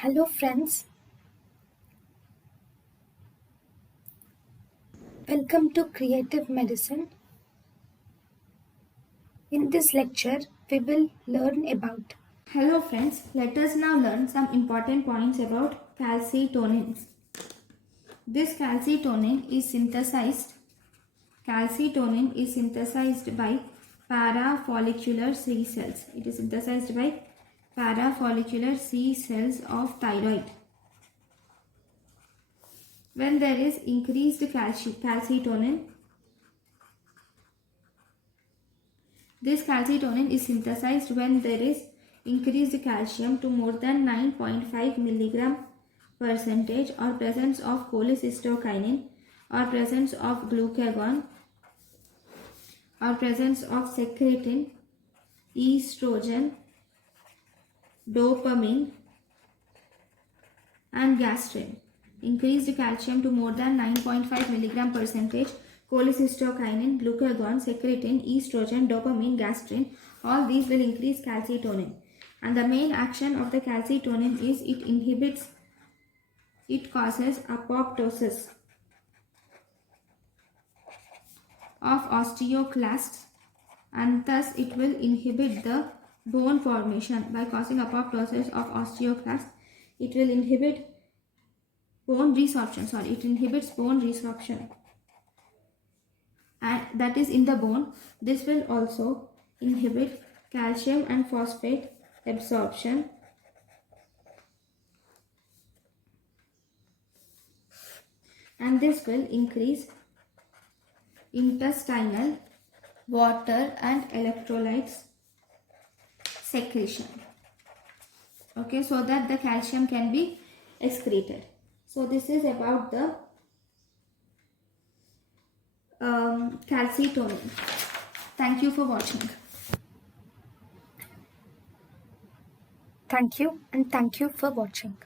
Hello friends, welcome to Creative Medicine. In this lecture, we will learn about. Hello friends, let us now learn some important points about calcitonin. This calcitonin is synthesized by parafollicular C cells. It is synthesized by parafollicular C cells of thyroid. When there is increased calcitonin, this calcitonin is synthesized when there is increased calcium to more than 9.5 milligram percentage, or presence of cholecystokinin, or presence of glucagon, or presence of secretin, estrogen, dopamine and gastrin. Increased calcium to more than 9.5 milligram percentage, cholecystokinin, glucagon, secretin, estrogen, dopamine, gastrin, all these will increase calcitonin. And the main action of the calcitonin is it causes apoptosis of osteoclasts, and thus it will inhibit the bone formation. By causing apoptosis of osteoclasts, it will inhibit bone resorption. It inhibits bone resorption, and that is in the bone. This will also inhibit calcium and phosphate absorption, and this will increase intestinal water and electrolytes secretion. Okay, so that the calcium can be excreted. So this is about the calcitonin. Thank you for watching. Thank you and thank you for watching.